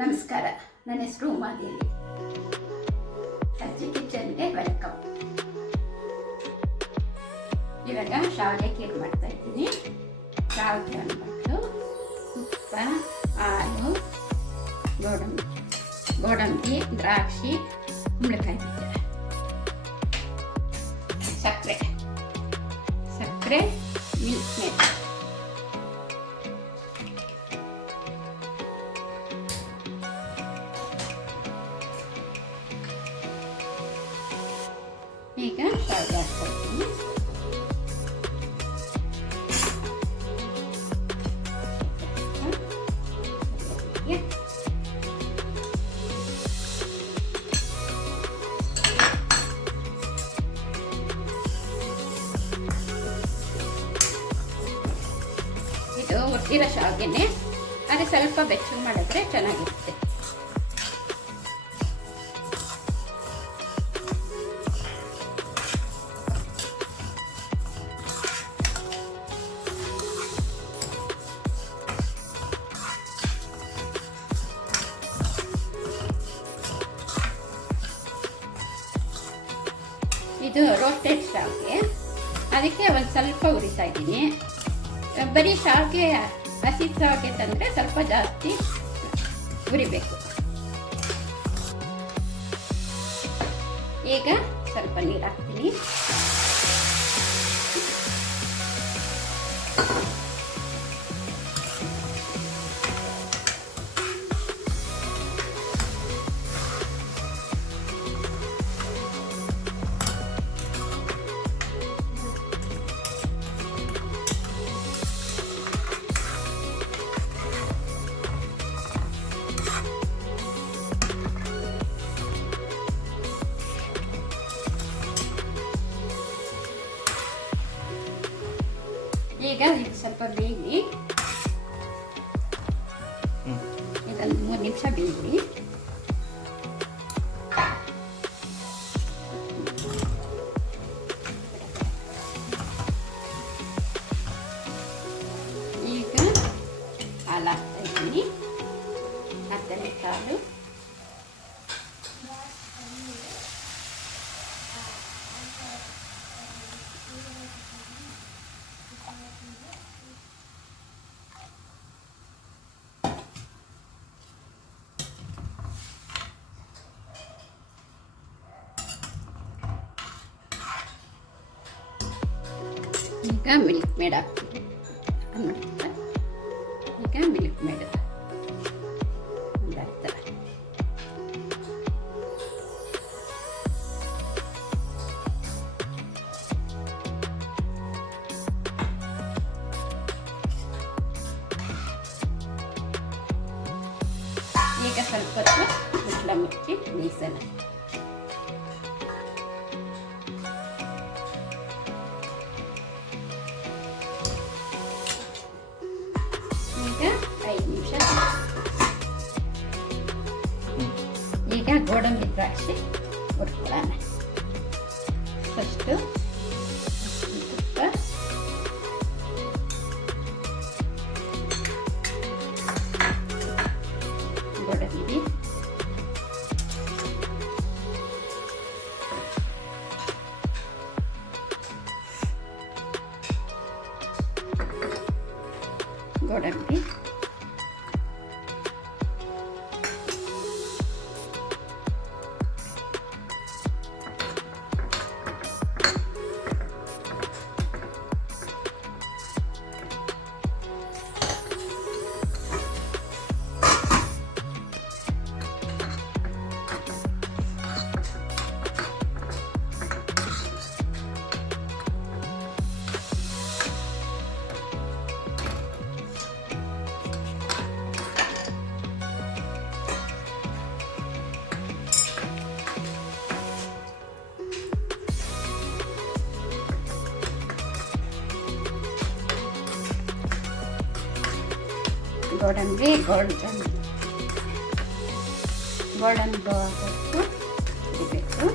ನಮಸ್ಕಾರ, ನನ್ನ ಹೆಸರು ಉಮಾದೇವಿ. ಅಜ್ಜಿ ಕಿಚನ್ಗೆ ವೆಲ್ಕಮ್. ಇವಾಗ ಶಾವಿಗೆ ಖೀರ್ ಮಾಡ್ತಾ ಇದ್ದೀನಿ. ಶಾವಿಗೆ ಅಂದ್ಬಿಟ್ಟು ತುಪ್ಪ, ಹಾಲು, ಗೋಡಂಬಿ, ದ್ರಾಕ್ಷಿ, ಕುಂಬಳಕಾಯಿ ಬೀಜ, ಸಕ್ಕರೆ, ಮಿಲ್ಕ್ ಮೇಡ್. ಈಗ ಶಾವಿಗೆ ಹಾಕ್ಕೊಳ್ತೀನಿ. ಇದು ಒಟ್ಟಿರೋ ಶಾವಿಗೆನೆ, ಆದರೆ ಸ್ವಲ್ಪ ಬೆಚ್ಚಗೆ ಮಾಡಿದ್ರೆ ಚೆನ್ನಾಗಿರುತ್ತೆ. ಇದು ರೋಸ್ಟೆಡ್ ಶಾವಿಗೆ, ಅದಕ್ಕೆ ಒಂದು ಸ್ವಲ್ಪ ಉರಿತಾ ಇದ್ದೀನಿ. ಬರೀ ಶಾವಿಗೆ ಹಸಿ ಶಾವಿಗೆ ತಂದರೆ ಸ್ವಲ್ಪ ಜಾಸ್ತಿ ಉರಿಬೇಕು. ಈಗ ಸ್ವಲ್ಪ ನೀರು ಹಾಕ್ತೀನಿ. ಈಗ ಇದು ಸ್ವಲ್ಪ ಬೇಯಲಿ, ಇದೊಂದು 3 ನಿಮಿಷ ಬೇಯಲಿ. ಈಗ ಹಾಲು ಹಾಕ್ತಾ ಇದ್ದೀನಿ, ಅರ್ಧ ಹಾಲು. ಈಗ ಮಿಲ್ಕ್ ಮೇಡ್ ಹಾಕ್ತೀವಿ. ಈಗ ಮಿಲ್ಕ್ ಮೇಡ್ ಒಂದು ಅರ್ಧ. ಈಗ ಸ್ವಲ್ಪ ಹೊತ್ತು ಮುಚ್ಚಳ ಮುಚ್ಚಿ ಬೇಯಿಸೋಣ. ಈಗ 5 ನಿಮಿಷ. ಈಗ ಗೋಡಂಬಿ ದ್ರಾಕ್ಷಿ ಹುರ್ಕೊಳ್ಳೋಣ. ಫಸ್ಟು ತುಪ್ಪ, ಗೋಡಂಬಿ, ಗೋಡಂಬಿ, ಗೋಡಂಬಿ ಗೋಲ್ಡನ್ ಆಗೋಷ್ಟು ಇರಬೇಕು.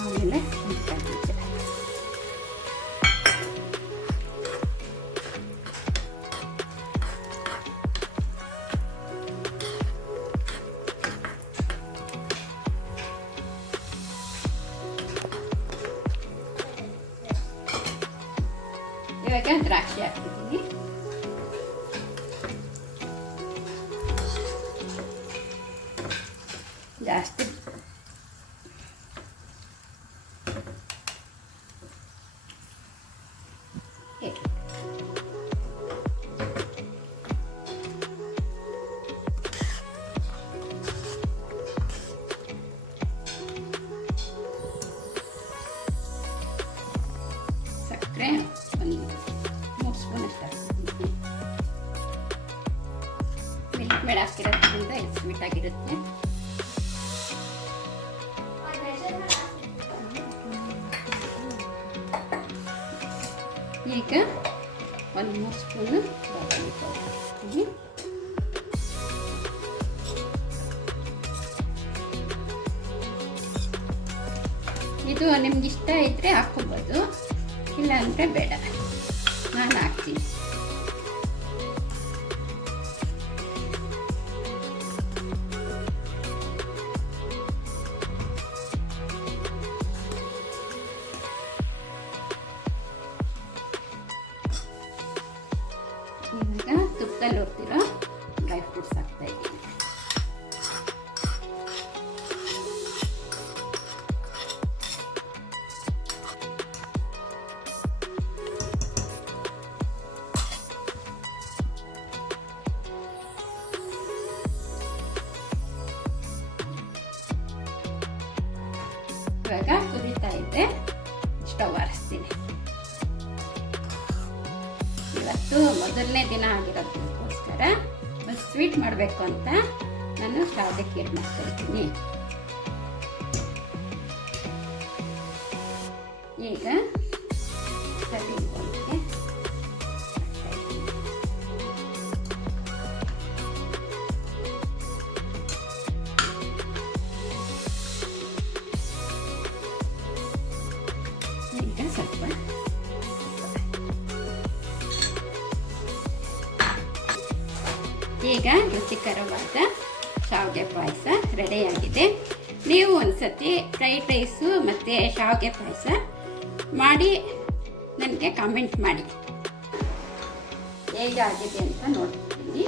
ಆಮೇಲೆ ಇವಾಗ ದ್ರಾಕ್ಷಿ ಹಾಕ್ತಿದ್ದೀನಿ. ಜಾಸ್ತಿ ಸಕ್ಕರೆ ಒಂದು 3 ಸ್ಪೂನ್ ಅಷ್ಟು ಹಾಕ್ತೀನಿ. ಮಿಲ್ಕ್ ಮೇಡ್ ಹಾಕಿರೋದ್ರಿಂದ ಇದು ಸ್ವೀಟ್ ಆಗಿರುತ್ತೆ. ಈಗ ಒಂದು 3 ಸ್ಪೂನು ಬಾದಾಮಿ ಪೌಡರ್ ಹಾಕ್ತೀನಿ. ಇದು ನಿಮ್ಗೆ ಇಷ್ಟ ಇದ್ದರೆ ಹಾಕ್ಕೋಬೋದು, ಇಲ್ಲ ಅಂದರೆ ಬೇಡ. ನಾನು ಹಾಕ್ತೀನಿ. ಇವಾಗ ತುಪ್ಪದಲ್ಲಿ ಹೋಗ್ತಿರೋ ಡ್ರೈ ಫ್ರೂಟ್ಸ್ ಹಾಕ್ತಾ ಇದ್ದೀನಿ. ಇವಾಗ ಕುದೀತಾ ಇದೆ, ಸ್ಟವ್ ಆರಿಸ್ತೀನಿ. ಇವತ್ತು ಮೊದಲನೇ ದಿನ ಆಗಿರೋದಕ್ಕೋಸ್ಕರ ಒಂದು ಸ್ವೀಟ್ ಮಾಡಬೇಕು ಅಂತ ನಾನು ಶಾವಿಗೆ ಖೀರ್ ಮಾಡ್ಕೊಳ್ತೀನಿ. ಈಗ ಸರ್ವಿಂಗ್ ಬೌಲ್ಗೆ ಈಗ ಸ್ವಲ್ಪ ಈಗ ರುಚಿಕರವಾದ ಶಾವಿಗೆ ಪಾಯಸ ರೆಡಿಯಾಗಿದೆ. ನೀವು ಒಂದ್ಸತಿ ಫ್ರೈಡ್ ರೈಸು ಮತ್ತು ಶಾವಿಗೆ ಪಾಯಸ ಮಾಡಿ ನನಗೆ ಕಾಮೆಂಟ್ ಮಾಡಿ ಹೇಗಾಗಿದೆ ಅಂತ ನೋಡ್ತೀನಿ.